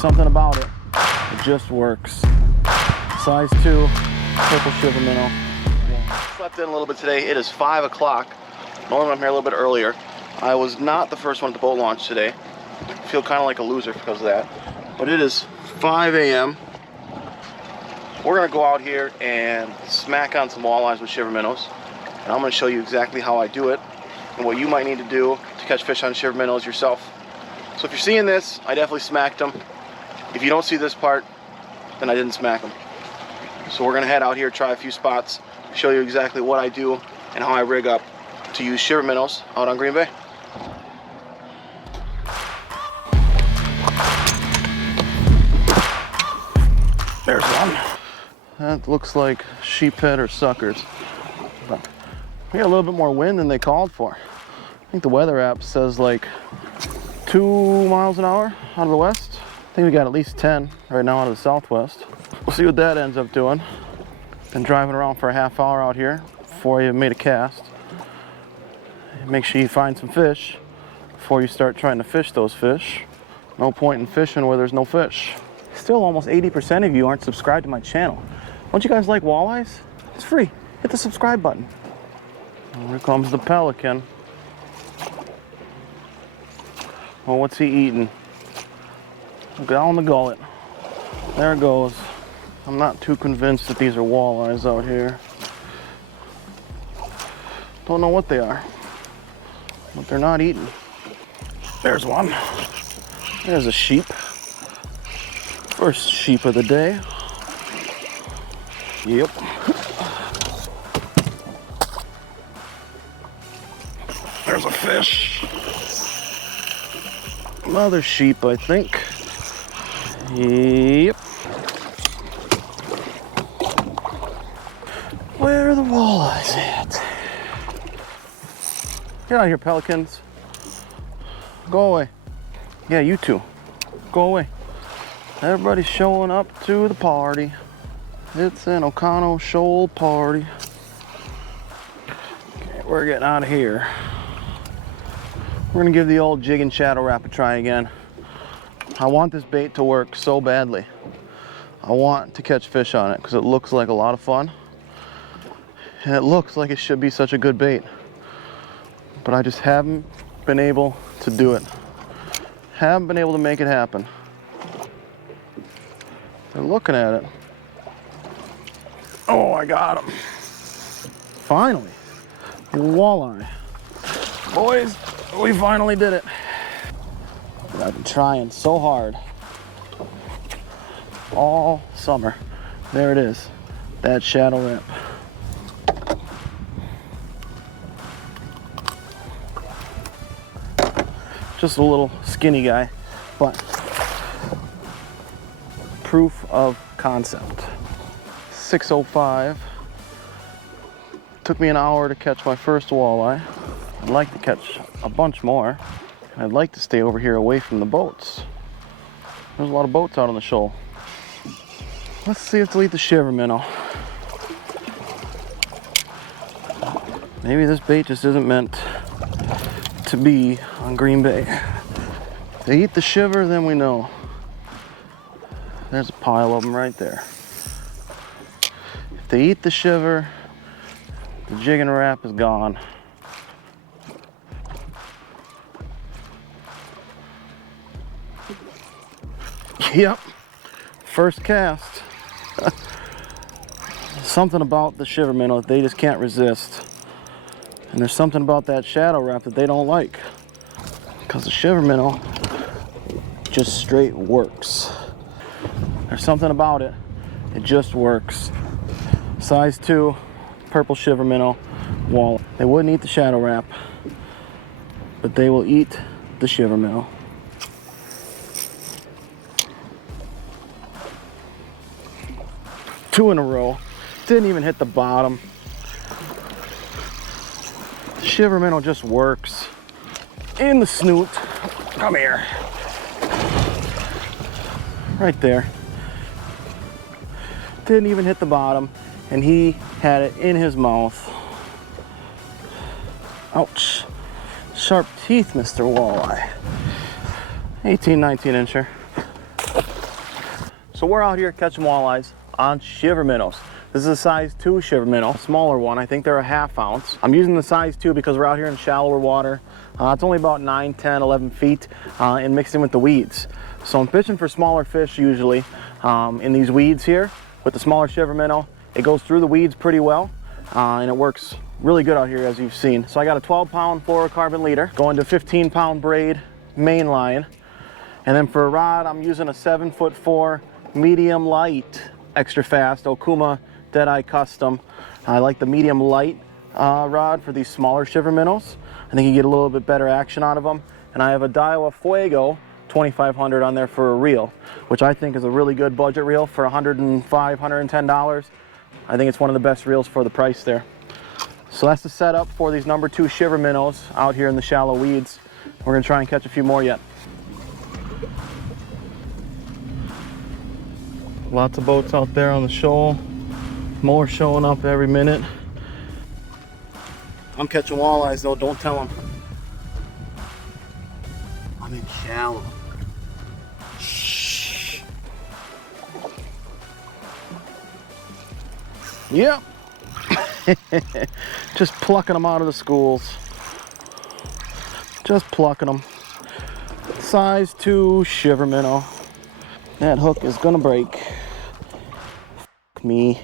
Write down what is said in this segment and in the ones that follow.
something about it. It just works. Size 2, purple Shiver Minnow. Slept in a little bit today. It is 5 o'clock. Normally I'm here a little bit earlier. I was not the first one at the boat launch today. I feel kind of like a loser because of that. But it is 5 a.m. We're gonna go out here and smack on some walleyes with Shiver Minnows. And I'm gonna show you exactly how I do it and what you might need to do to catch fish on Shiver Minnows yourself. So if you're seeing this, I definitely smacked them. If you don't see this part, then I didn't smack them. So we're gonna head out here, try a few spots, show you exactly what I do and how I rig up to use Shiver Minnows out on Green Bay. There's one. That looks like sheephead or suckers. But we got a little bit more wind than they called for. I think the weather app says like 2 miles an hour out of the west. I think we got at least 10 right now out of the southwest. We'll see what that ends up doing. Been driving around for a half hour out here before I even made a cast. Make sure you find some fish before you start trying to fish those fish. No point in fishing where there's no fish. Still almost 80% of you aren't subscribed to my channel. Don't you guys like walleyes? It's free. Hit the subscribe button. And here comes the pelican. Well, what's he eating? Down the gullet. There it goes. I'm not too convinced that these are walleyes out here. Don't know what they are, but they're not eating. There's one. There's a sheep. First sheep of the day. Yep. There's a fish. Another sheep, I think. Yep. Where are the walleyes at? Get out of here, pelicans. Go away. Yeah, you two. Go away. Everybody's showing up to the party. It's an Okuma shoal party. Okay, we're getting out of here. We're gonna give the old jig and shadow wrap a try again. I want this bait to work so badly. I want to catch fish on it because it looks like a lot of fun. And it looks like it should be such a good bait. But I just haven't been able to do it. Haven't been able to make it happen. They're looking at it. Oh, I got him. Finally. Walleye. Boys, we finally did it. I've been trying so hard all summer. There it is. That shadow wrap. Just a little skinny guy, but proof of concept. 6:05. Took me an hour to catch my first walleye. I'd like to catch a bunch more. I'd like to stay over here away from the boats. There's a lot of boats out on the shoal. Let's see if they'll eat the Shiver Minnow. Maybe this bait just isn't meant to be on Green Bay. If they eat the Shiver, then we know. There's a pile of them right there. If they eat the Shiver, the jig and wrap is gone. Yep, first cast. Something about the Shiver Minnow that they just can't resist. And there's something about that shadow wrap that they don't like. Because the Shiver Minnow just straight works. There's something about it. It just works. Size 2, purple Shiver Minnow walleye. They wouldn't eat the shadow wrap, but they will eat the Shiver Minnow. Two in a row. Didn't even hit the bottom. Shiver Minnow just works. In the snoot. Come here. Right there. Didn't even hit the bottom, and he had it in his mouth. Ouch. Sharp teeth, Mr. Walleye. 18, 19 incher. So we're out here catching walleyes on Shiver Minnows. This is a size 2 Shiver Minnow, smaller one. I think they're a 1/2 ounce. I'm using the size 2 because we're out here in shallower water. It's only about 9, 10, 11 feet and mixed in with the weeds. So I'm fishing for smaller fish usually in these weeds here with the smaller Shiver Minnow. It goes through the weeds pretty well and it works really good out here as you've seen. So I got a 12-pound fluorocarbon leader going to 15-pound braid main line. And then for a rod, I'm using a 7'4" medium light extra fast Okuma Deadeye Custom. I like the medium light rod for these smaller Shiver Minnows. I think you get a little bit better action out of them. And I have a Daiwa Fuego 2500 on there for a reel, which I think is a really good budget reel for $105, $110. I think it's one of the best reels for the price there. So that's the setup for these number 2 Shiver Minnows out here in the shallow weeds. We're gonna try and catch a few more yet. Lots of boats out there on the shoal. More showing up every minute. I'm catching walleyes though, don't tell them. I'm in shallow. Shh. Yep. Just plucking them out of the schools. Just plucking them. Size 2 Shiver Minnow. That hook is gonna break. F me.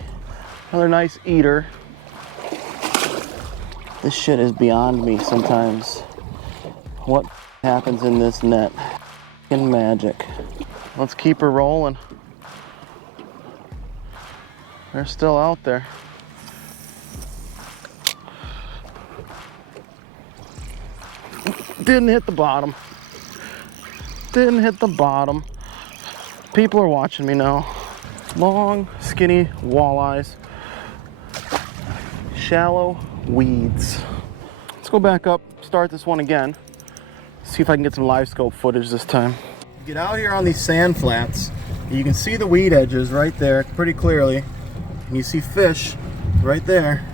Another nice eater. This shit is beyond me sometimes. What happens in this net? F***ing magic. Let's keep her rolling. They're still out there. Didn't hit the bottom. Didn't hit the bottom. People are watching me now. Long, skinny walleyes. Shallow weeds. Let's go back up, start this one again. See if I can get some live scope footage this time. Get out here on these sand flats. You can see the weed edges right there pretty clearly. And you see fish right there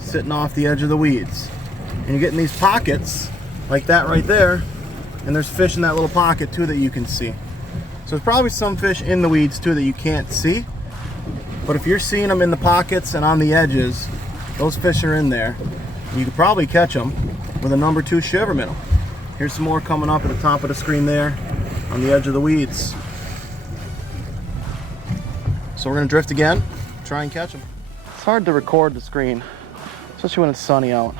sitting off the edge of the weeds. And you get in these pockets like that right there. And there's fish in that little pocket too that you can see. So there's probably some fish in the weeds too that you can't see. But if you're seeing them in the pockets and on the edges, those fish are in there. You could probably catch them with a number 2 Shiver Minnow. Here's some more coming up at the top of the screen there on the edge of the weeds. So we're gonna drift again, try and catch them. It's hard to record the screen, especially when it's sunny out.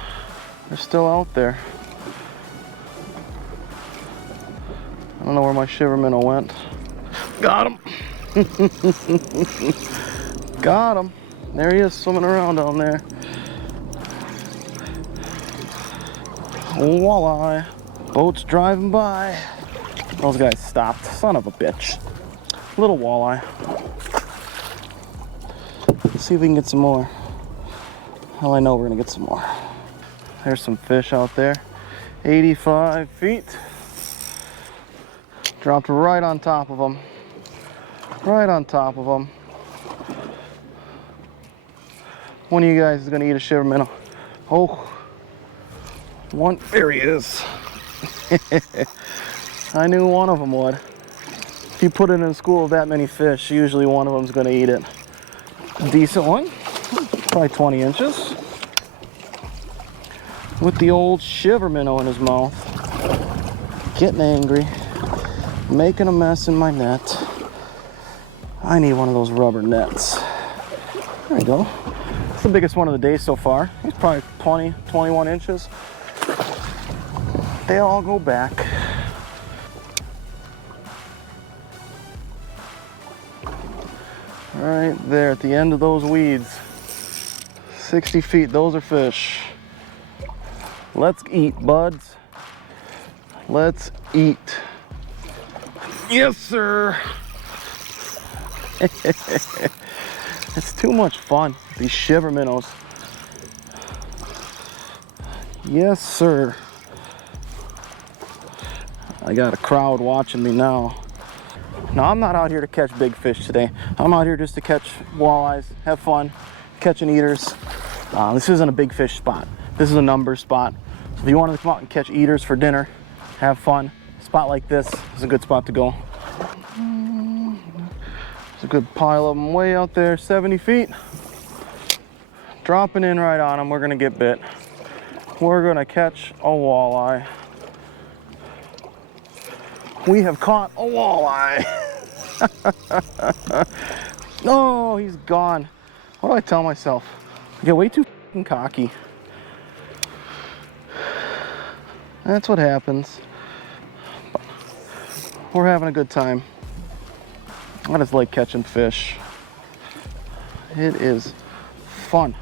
They're still out there. I don't know where my Shiver Minnow went. Got him. Got him. There he is swimming around down there. Walleye. Boats driving by. Those guys stopped. Son of a bitch. Little walleye. Let's see if we can get some more. Hell, I know we're gonna get some more. There's some fish out there. 85 feet. Dropped right on top of them. Right on top of them. One of you guys is gonna eat a Shiver Minnow. Oh, one, there he is. I knew one of them would. If you put it in a school of that many fish, usually one of them's gonna eat it. A decent one, probably 20 inches. With the old Shiver Minnow in his mouth. Getting angry. Making a mess in my net. I need one of those rubber nets. There we go. It's the biggest one of the day so far. He's probably 20, 21 inches. They all go back. Right there at the end of those weeds. 60 feet, those are fish. Let's eat, buds. Let's eat. Yes, sir. It's too much fun, these Shiver Minnows. Yes, sir. I got a crowd watching me now. No, I'm not out here to catch big fish today. I'm out here just to catch walleyes, have fun, catching eaters. This isn't a big fish spot. This is a number spot. So if you wanted to come out and catch eaters for dinner, have fun, a spot like this is a good spot to go. a good pile of them way out there, 70 feet. Dropping in right on them, we're gonna get bit. We're gonna catch a walleye. We have caught a walleye. Oh, he's gone. What do I tell myself? I get way too fucking cocky. That's what happens. But we're having a good time. I just like catching fish. It is fun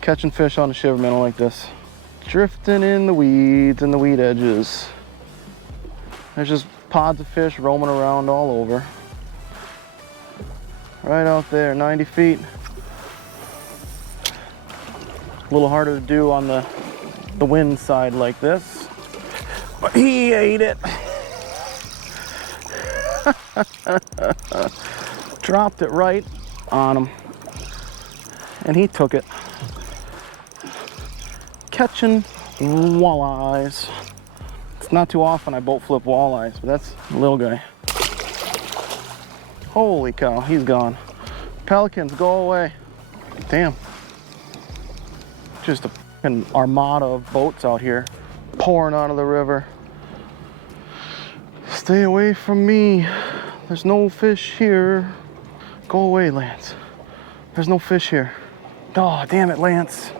catching fish on a Shiver Minnow like this. Drifting in the weeds and the weed edges. There's just pods of fish roaming around all over. Right out there, 90 feet. A little harder to do on the wind side like this. But he ate it. Dropped it right on him. And he took it. Catching walleyes. It's not too often I boat flip walleyes, but that's a little guy. Holy cow, he's gone. Pelicans, go away. Damn. Just a fucking armada of boats out here pouring out of the river. Stay away from me. There's no fish here. Go away, Lance. There's no fish here. Oh, damn it, Lance.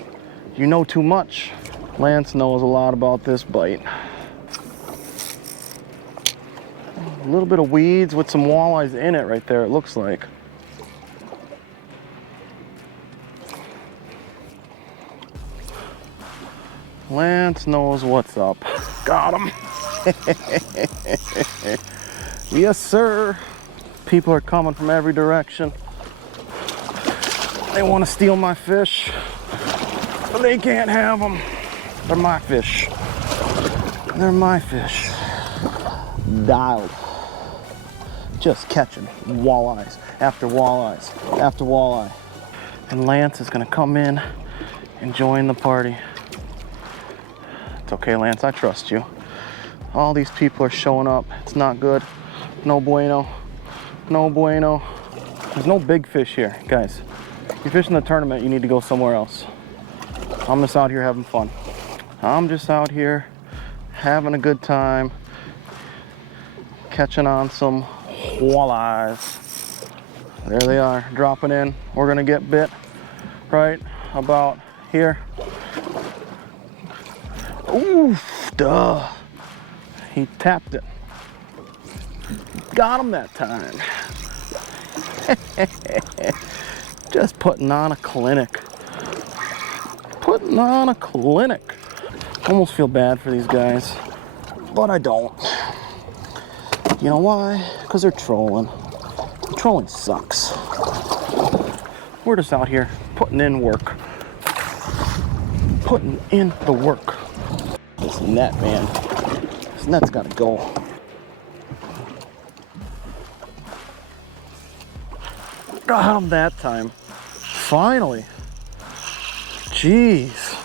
You know too much. Lance knows a lot about this bite. A little bit of weeds with some walleyes in it right there, it looks like. Lance knows what's up. Got him. Yes, sir. People are coming from every direction. They want to steal my fish, but they can't have them. They're my fish. They're my fish. Dialed. Just catching walleyes after walleyes after walleye. And Lance is gonna come in and join the party. It's okay, Lance, I trust you. All these people are showing up. It's not good. No bueno. No bueno. There's no big fish here, guys. If you're fishing the tournament, you need to go somewhere else. I'm just out here having fun. I'm just out here having a good time, catching on some walleyes. There they are, dropping in. We're gonna get bit right about here. Oof, duh. He tapped it. Got him that time. Just putting on a clinic. Putting on a clinic. Almost feel bad for these guys, but I don't. You know why? Because they're trolling. Trolling sucks. We're just out here putting in work. Putting in the work. This net, man. This net's gotta go. Got him that time. Finally. Jeez.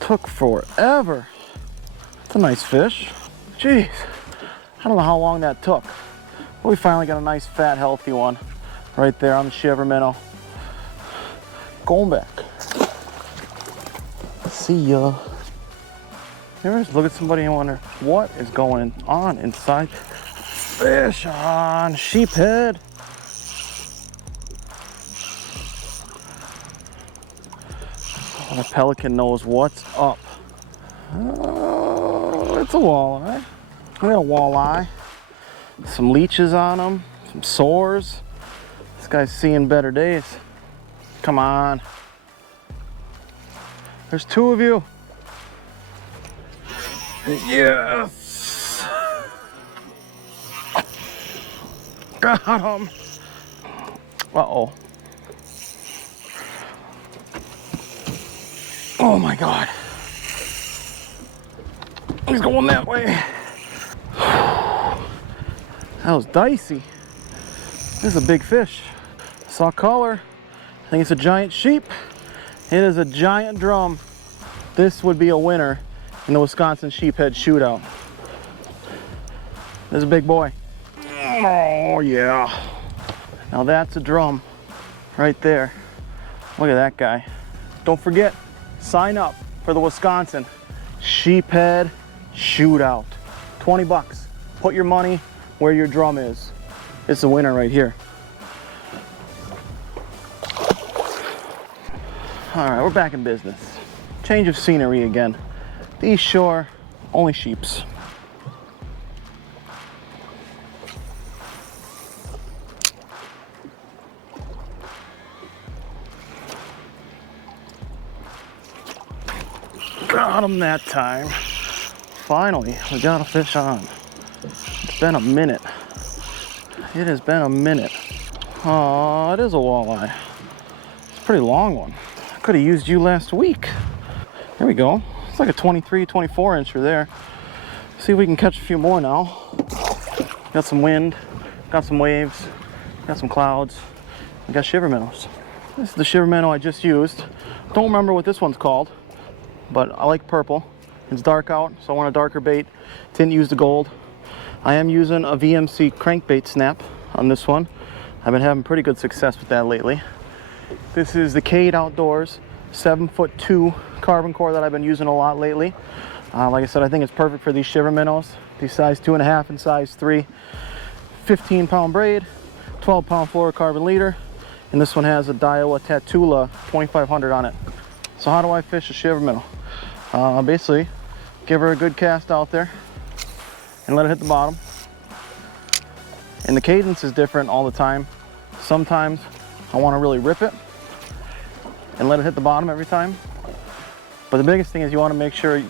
Took forever. It's a nice fish. Jeez. I don't know how long that took. But we finally got a nice, fat, healthy one right there on the Shiver Minnow. Going back. See ya. You ever just look at somebody and wonder what is going on inside? Fish on, sheephead. The pelican knows what's up. Oh, it's a walleye. We got a walleye. Some leeches on him, some sores. This guy's seeing better days. Come on. There's two of you. Yes! Got him. Uh-oh. Oh my God. He's going that way. That was dicey. This is a big fish. Saw color. I think it's a giant sheep. It is a giant drum. This would be a winner in the Wisconsin sheephead shootout. This is a big boy. Oh yeah. Now that's a drum right there. Look at that guy. Don't forget, sign up for the Wisconsin Sheephead Shootout. 20 bucks. Put your money where your drum is. It's a winner right here. All right, we're back in business. Change of scenery again. These shore, only sheeps. Got him that time. Finally, we got a fish on. It's been a minute. It has been a minute. Oh, it is a walleye. It's a pretty long one. I could have used you last week. There we go. It's like a 23, 24 incher there. See if we can catch a few more now. Got some wind, got some waves, got some clouds. We got shiver minnows. This is the shiver minnow I just used. Don't remember what this one's called, but I like purple. It's dark out, so I want a darker bait. Didn't use the gold. I am using a VMC crankbait snap on this one. I've been having pretty good success with that lately. This is the Kade Outdoors 7'2" carbon core that I've been using a lot lately. Like I said, I think it's perfect for these shiver minnows. These size 2.5 and size 3. 15-pound braid, 12-pound fluorocarbon leader, and this one has a Daiwa Tatula 2500 on it. So how do I fish a shiver minnow? Basically, give her a good cast out there and let it hit the bottom. And the cadence is different all the time. Sometimes I want to really rip it and let it hit the bottom every time. But the biggest thing is you want to make sure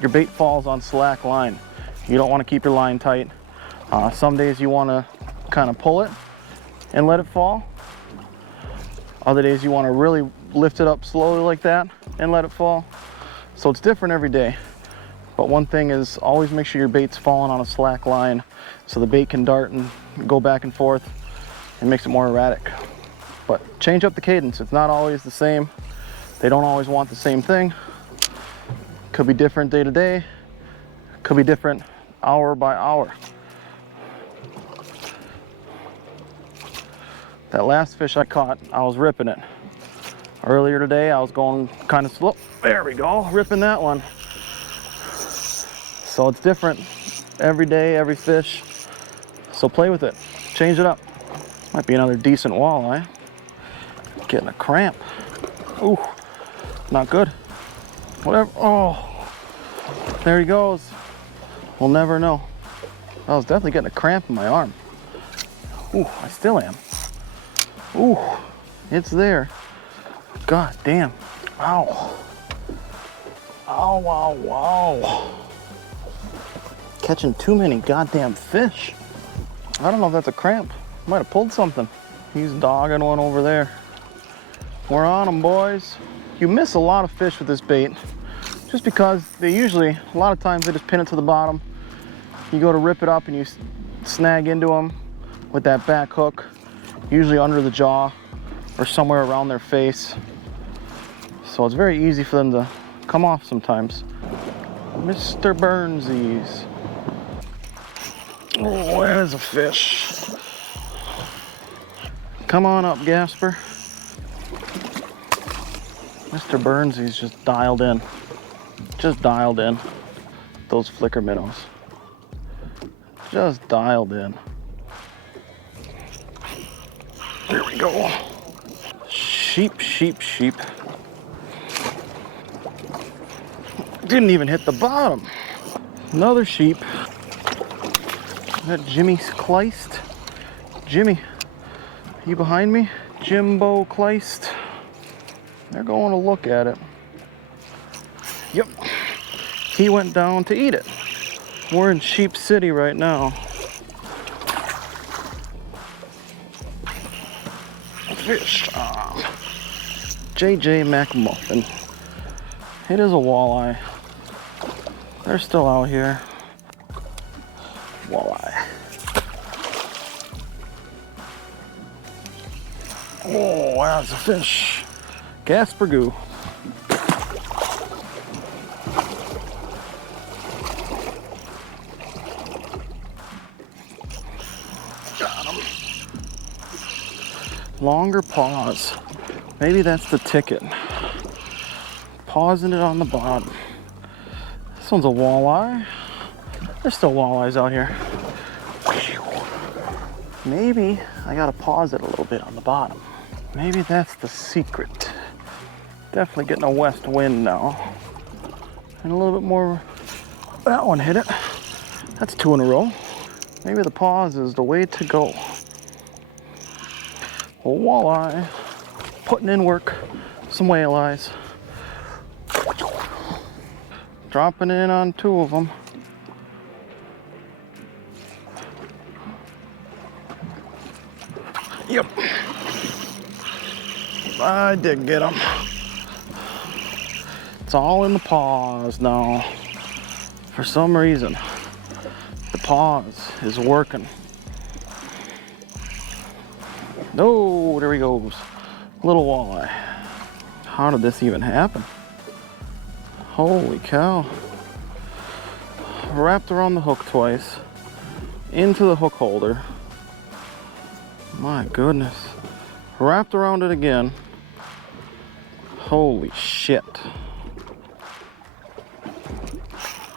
your bait falls on slack line. You don't want to keep your line tight. Some days you want to kind of pull it and let it fall. Other days you want to really lift it up slowly like that and let it fall. So it's different every day. But one thing is always make sure your bait's falling on a slack line so the bait can dart and go back and forth and makes it more erratic. But change up the cadence. It's not always the same. They don't always want the same thing. Could be different day to day. Could be different hour by hour. That last fish I caught, I was ripping it. Earlier today, I was going kind of slow. There we go, ripping that one. So it's different every day, every fish. So play with it, change it up. Might be another decent walleye. Getting a cramp. Ooh, not good. Whatever, oh, there he goes. We'll never know. I was definitely getting a cramp in my arm. Ooh, I still am. Ooh, it's there. God damn. Ow. Ow, wow, wow. Catching too many goddamn fish. I don't know if that's a cramp. Might have pulled something. He's dogging one over there. We're on them, boys. You miss a lot of fish with this bait just because they usually, a lot of times they just pin it to the bottom. You go to rip it up and you snag into them with that back hook, usually under the jaw or somewhere around their face. So it's very easy for them to come off sometimes. Mr. Burnsies. Oh, there's a fish. Come on up, Gasper. Mr. Burnsies just dialed in. Just dialed in. Those flicker minnows. Just dialed in. There we go. Sheep, sheep, sheep. Didn't even hit the bottom. Another sheep. That Jimmy Kleist. Jimmy, you behind me? Jimbo Kleist. They're going to look at it. Yep. He went down to eat it. We're in Sheep City right now. Fish. JJ McMuffin. It is a walleye. They're still out here. Walleye. Oh, that's a fish. Gasper goo. Got him. Longer pause. Maybe that's the ticket. Pausing it on the bottom. This one's a walleye. There's still walleyes out here. Maybe I gotta pause it a little bit on the bottom. Maybe that's the secret. Definitely getting a west wind now. And a little bit more. That one hit it. That's 2 in a row. Maybe the pause is the way to go. A walleye. Putting in work. Some whale eyes. Dropping in on 2 of them. Yep. I did get them. It's all in the pause now. For some reason, the pause is working. Oh, there he goes. Little walleye. How did this even happen? Holy cow. Wrapped around the hook twice. Into the hook holder. My goodness. Wrapped around it again. Holy shit.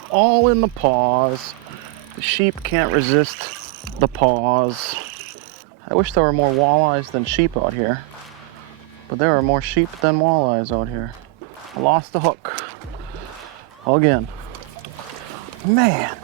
All in the pause. The sheep can't resist the pause. I wish there were more walleyes than sheep out here. But there are more sheep than walleyes out here. I lost the hook. Again. Man.